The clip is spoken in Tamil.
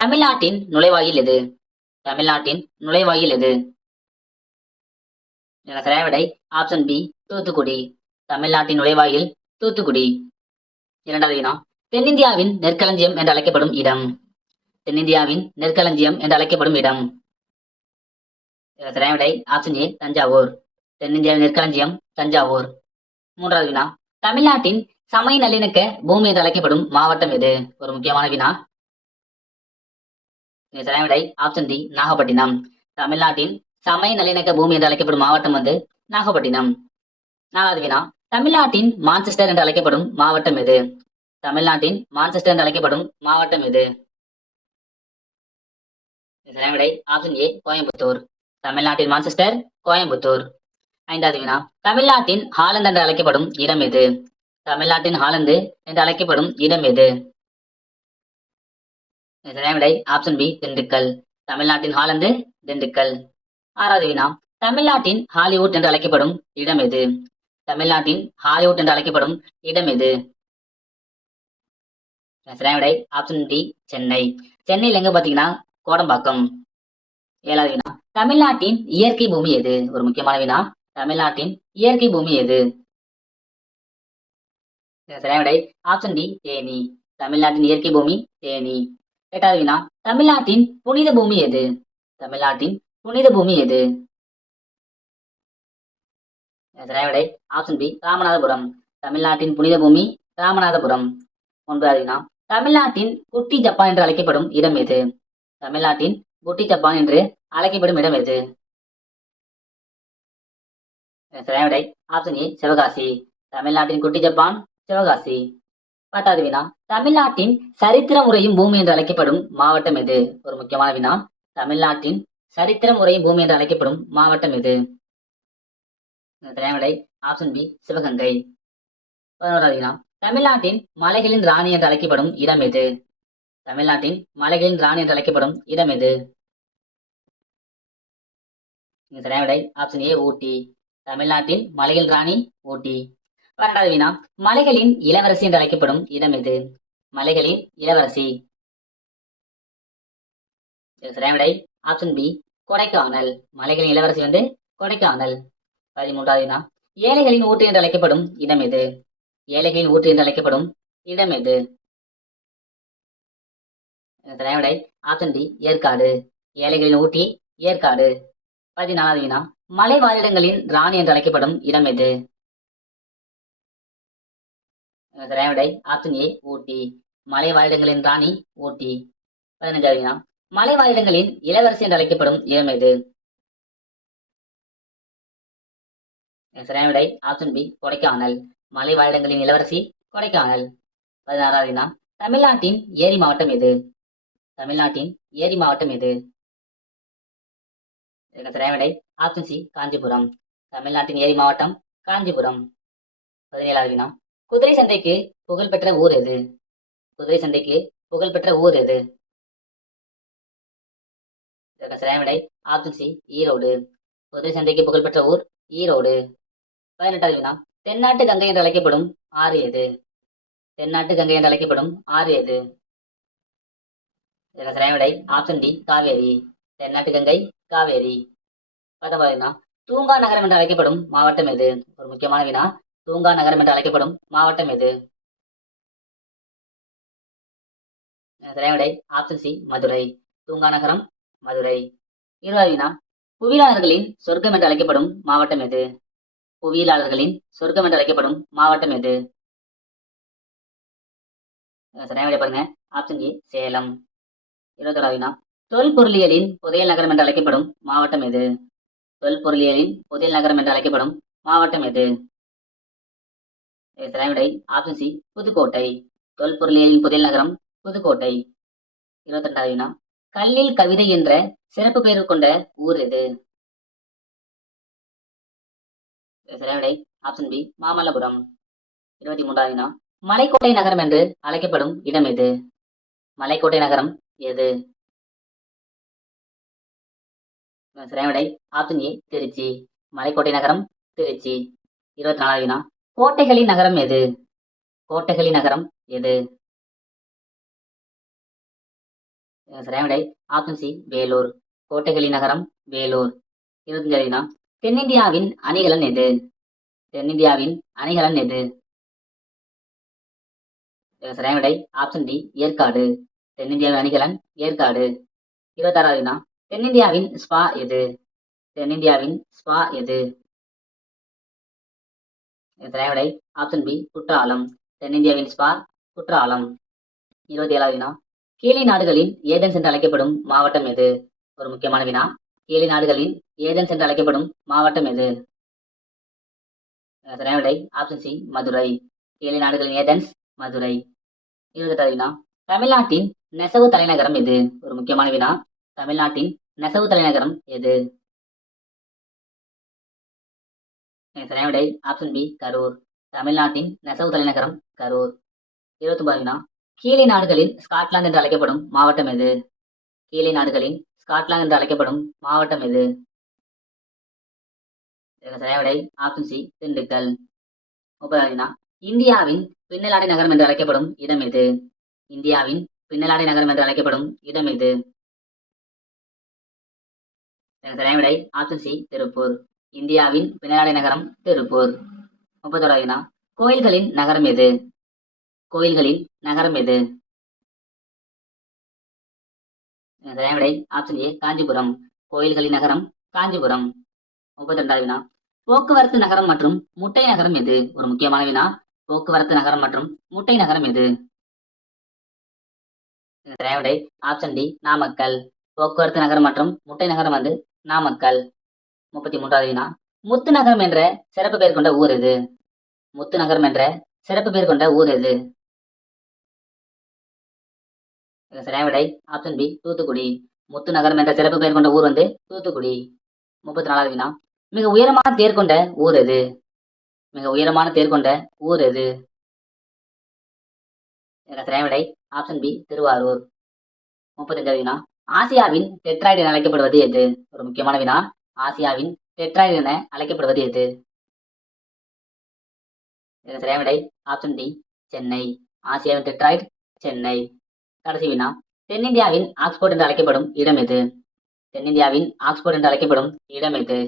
தமிழ்நாட்டின் நுழைவாயில் எது? தமிழ்நாட்டின் நுழைவாயில் எது? சரியான விடை ஆப்ஷன் பி தூத்துக்குடி. தமிழ்நாட்டின் நுழைவாயில் தூத்துக்குடி. இரண்டாவது வினா, தென்னிந்தியாவின் நெற்களஞ்சியம் என்று அழைக்கப்படும் இடம். தென்னிந்தியாவின் நெற்களஞ்சியம் என்று அழைக்கப்படும் இடம். சரியான விடை ஆப்ஷன் ஏ தஞ்சாவூர். தென்னிந்தியாவின் நெற்களஞ்சியம் தஞ்சாவூர். மூன்றாவது வினா, தமிழ்நாட்டின் சமய நல்லிணக்க பூமி என்று அழைக்கப்படும் மாவட்டம் எது? ஒரு முக்கியமான வினா. சரியான விடை ஆப்ஷன் டி நாகப்பட்டினம். தமிழ்நாட்டின் சமய நல்லிணக்க பூமி என்று அழைக்கப்படும் மாவட்டம் நாகப்பட்டினம். நாலாவது வினா, தமிழ்நாட்டின் மான்செஸ்டர் என்று அழைக்கப்படும் மாவட்டம் எது? தமிழ்நாட்டின் மான்செஸ்டர் என்று அழைக்கப்படும் மாவட்டம் எது? சரியான விடை ஆப்ஷன் ஏ கோயம்புத்தூர். தமிழ்நாட்டின் மான்செஸ்டர் கோயம்புத்தூர். ஐந்தாவது வினா, தமிழ்நாட்டின் ஹாலந்து என்று அழைக்கப்படும் இடம் எது? தமிழ்நாட்டின் ஹாலந்து என்று அழைக்கப்படும் இடம் எது? சரியான விடை ஆப்ஷன் பி திண்டுக்கல். தமிழ்நாட்டின் ஹாலந்து திண்டுக்கல். ஆறாவது வினா, தமிழ்நாட்டின் ஹாலிவுட் என்று அழைக்கப்படும் இடம் எது? தமிழ்நாட்டின் ஹாலிவுட் என்று அழைக்கப்படும் இடம் எது? சரியான விடை ஆப்ஷன் டி சென்னை. சென்னையில் எங்க பாத்தீங்கன்னா கோடம்பாக்கம். ஏழாவது வினா, தமிழ்நாட்டின் இயற்கை பூமி எது? ஒரு முக்கியமான வினா. தமிழ்நாட்டின் இயற்கை பூமி எது? சரியான விடை ஆப்ஷன் டி தேனி. தமிழ்நாட்டின் இயற்கை பூமி தேனி. எட்டாவது வினா, தமிழ்நாட்டின் புனித பூமி எது? தமிழ்நாட்டின் புனித பூமி எது? சரியான விடை ஆப்ஷன் பி ராமநாதபுரம். தமிழ்நாட்டின் புனித பூமி ராமநாதபுரம். ஒன்பதாவது வினா, தமிழ்நாட்டின் குட்டி ஜப்பான் என்று அழைக்கப்படும் இடம் எது? தமிழ்நாட்டின் குட்டி ஜப்பான் என்று அழைக்கப்படும் இடம் எது? சரியான விடை ஆப்ஷன் ஏ சிவகாசி. தமிழ்நாட்டின் குட்டி ஜப்பான் சிவகாசி. பத்தாவது வினா, தமிழ்நாட்டின் சரித்திரம் உரையும் பூமி என்று அழைக்கப்படும் மாவட்டம் எது? ஒரு முக்கியமான வினா. தமிழ்நாட்டின் சரித்திரம் உரையும் பூமி என்று அழைக்கப்படும் மாவட்டம் எது? சரியான விடை ஆப்ஷன் பி சிவகங்கை. 11வது வினா, தமிழ்நாட்டின் மலைகளின் ராணி என்று அழைக்கப்படும் இடம் எது? தமிழ்நாட்டின் மலைகளின் ராணி என்று அழைக்கப்படும் இடம் எது? சரியான விடை ஆப்ஷன் ஏ ஊட்டி. தமிழ்நாட்டின் மலைகளின் ராணி ஊட்டி. 12வது வினா, மலைகளின் இளவரசி என்று அழைக்கப்படும் இடம் எது? மலைகளின் இளவரசி. சரியான விடை ஆப்ஷன் பி கொடைக்கானல். மலைகளின் இளவரசி கொடைக்கானல். 13வது வினா, ஏழைகளின் ஊற்று என்று அழைக்கப்படும் இடம் எது? ஏழைகளின் ஊற்று என்று அழைக்கப்படும் இடம் எது? சரியான விடை ஆப்ஷன் டி ஏற்காடு. ஏழைகளின் ஊட்டி ஏற்காடு. 14வது வினா, மலை வாழிடங்களின் ராணி என்று அழைக்கப்படும் இடம் எது? சரியான விடை ஆப்ஷன் ஏ ஊட்டி. மலை வாழிடங்களின் ராணி ஊட்டி. 15வது வினா, மலை வாழிடங்களின் இளவரசி என்று அழைக்கப்படும் இடம் எது? சரியான விடை ஆப்ஷன் பி கொடைக்கானல். மலை வாழிடங்களின் இளவரசி கொடைக்கானல். 16வது வினா, தமிழ்நாட்டின் ஏரி மாவட்டம் எது? தமிழ்நாட்டின் ஏரி மாவட்டம் எது? சரியான விடை ஆப்ஷன் சி காஞ்சிபுரம். தமிழ்நாட்டின் ஏரி மாவட்டம் காஞ்சிபுரம். 17வது வினா, குதிரை சந்தைக்கு புகழ்பெற்ற ஊர் எது? குதிரை சந்தைக்கு புகழ்பெற்ற ஊர் எது? சரியான விடை ஆப்ஷன் சி ஈரோடு. குதிரை சந்தைக்கு புகழ்பெற்ற ஊர் ஈரோடு. 18வது வினா, தென்னாட்டு கங்கை என்று அழைக்கப்படும் ஆறு எது? தென்னாட்டு கங்கை என்று அழைக்கப்படும் ஆறு எது? சரியான விடை ஆப்ஷன் டி காவேரி. தென்னாட்டு கங்கை காவேரி. 19வது வினா, தூங்கா நகரம் என்று அழைக்கப்படும் மாவட்டம் எது? ஒரு முக்கியமான வினா. தூங்கா நகரம் என்று அழைக்கப்படும் மாவட்டம் எது? சரியான விடை ஆப்ஷன் சி மதுரை. தூங்கா நகரம் மதுரை. 20வது வினா, புவியியலாளர்களின் சொர்க்கம் என்று அழைக்கப்படும் மாவட்டம் எது? புவியியலாளர்களின் சொர்க்கம் என்று அழைக்கப்படும் மாவட்டம் எது? சரியான விடை பாருங்க ஆப்ஷன் ஏ சேலம். 21வது வினா, தொல்பொருளியலின் புதையல் நகரம் என்று அழைக்கப்படும் மாவட்டம் எது? தொல்பொருளியலின் புதையல் நகரம் என்று அழைக்கப்படும் மாவட்டம் எது? சரியான விடை ஆப்ஷன் சி புதுக்கோட்டை. தொல்பொருளியலின் புதையல் நகரம் புதுக்கோட்டை. 22வது வினா, கல்லில் கவிதை என்ற சிறப்பு பெயர் கொண்ட ஊர் எது? சரியான விடை ஆப்ஷன் பி மாமல்லபுரம். 23வது வினா, மலைக்கோட்டை நகரம் என்று அழைக்கப்படும் இடம் எது? மலைக்கோட்டை நகரம் எது? சரியான விடை ஆப்ஷன் ஏ திருச்சி. மலைக்கோட்டை நகரம் திருச்சி. 24வது வினா, கோட்டைகளின் நகரம் எது? கோட்டைகளின் நகரம் எது? சரியான விடை ஆப்ஷன் சி வேலூர். கோட்டைகளின் நகரம் வேலூர். 25வது வினா தென்னிந்தியாவின் அணிகலன் எது? தென்னிந்தியாவின் அணிகலன் எது? சரியான விடை ஆப்ஷன் டி ஏற்காடு. தென்னிந்தியாவின் அணிகலன் ஏற்காடு. 26வது வினா தென்னிந்தியாவின் ஸ்பா எது? தென்னிந்தியாவின் ஸ்பா எது? சரியான விடை ஆப்ஷன் பி குற்றாலம். தென்னிந்தியாவின் ஸ்பா குற்றாலம். 27வது வினா கீழே நாடுகளின் ஏதென்ஸ் என்று அழைக்கப்படும் மாவட்டம் எது? ஒரு முக்கியமான வினா. கீழே நாடுகளின் ஏதென்ஸ் என்று அழைக்கப்படும் மாவட்டம் எது? சரியான விடை ஆப்ஷன் சி மதுரை. கீழே நாடுகளின் ஏதென்ஸ் மதுரை. 28வது வினா தமிழ்நாட்டின் நெசவு தலைநகரம் எது? ஒரு முக்கியமான வினா. தமிழ்நாட்டின் நெசவு தலைநகரம் எது? சரியான விடை ஆப்ஷன் பி கரூர். தமிழ்நாட்டின் நெசவு தலைநகரம் கரூர். 29வது வினா கீழே நாடுகளின் ஸ்காட்லாந்து என்று அழைக்கப்படும் மாவட்டம் எது? கீழே நாடுகளின் ஸ்காட்லாந்து என்று அழைக்கப்படும் மாவட்டம் எது? சரியான விடை ஆப்ஷன் சி திண்டுக்கல். 30வது வினா இந்தியாவின் பின்னலாடை நகரம் என்று அழைக்கப்படும் இடம் எது? இந்தியாவின் பின்னலாடை நகரம் என்று அழைக்கப்படும் இடம் எது? சரியான விடை ஆப்ஷன் சி திருப்பூர். இந்தியாவின் பின்னலாடை நகரம் திருப்பூர். 31வது வினா கோயில்களின் நகரம் எது? கோயில்களின் நகரம் எது? சரியான விடை ஆப்ஷன் ஏ காஞ்சிபுரம். கோயில்களின் நகரம் காஞ்சிபுரம். 32வது வினா போக்குவரத்து நகரம் மற்றும் முட்டை நகரம் எது? ஒரு முக்கியமான வினா. போக்குவரத்து நகரம் மற்றும் முட்டை நகரம் எது? சரியான விடை ஆப்ஷன் டி நாமக்கல். போக்குவரத்து நகரம் மற்றும் முட்டை நகரம் வந்து நாமக்கல். 33வது வினா முத்து நகரம் என்ற சிறப்பு பெயர் கொண்ட ஊர் எது? முத்து நகரம் என்ற சிறப்பு பெயர் கொண்ட ஊர் எது? சரியான விடை ஆப்ஷன் பி தூத்துக்குடி. முத்து நகரம் என்ற சிறப்பு பெயர் கொண்ட ஊர் வந்து தூத்துக்குடி. 34வது வினா மிக உயரமான தேர் கொண்ட ஊர் எது? மிக உயரமான தேர் கொண்ட ஊர் எது? சரியான விடை ஆப்ஷன் பி திருவாரூர். 35வது வினா ஆசியாவின் டெட்ராய்டு என அழைக்கப்படுவது எது? ஒரு முக்கியமான வினா. ஆசியாவின் டெட்ராய்டு என அழைக்கப்படுவது எது? சரியான விடை ஆப்ஷன் டி சென்னை. ஆசியாவின் டெட்ராய்டு சென்னை. கடைசி வினா தென்னிந்தியாவின் ஆக்ஸ்போர்ட் என்று அழைக்கப்படும் இடம் எது? தென்னிந்தியாவின் ஆக்ஸ்போர்ட் என்று அழைக்கப்படும் இடம் எது?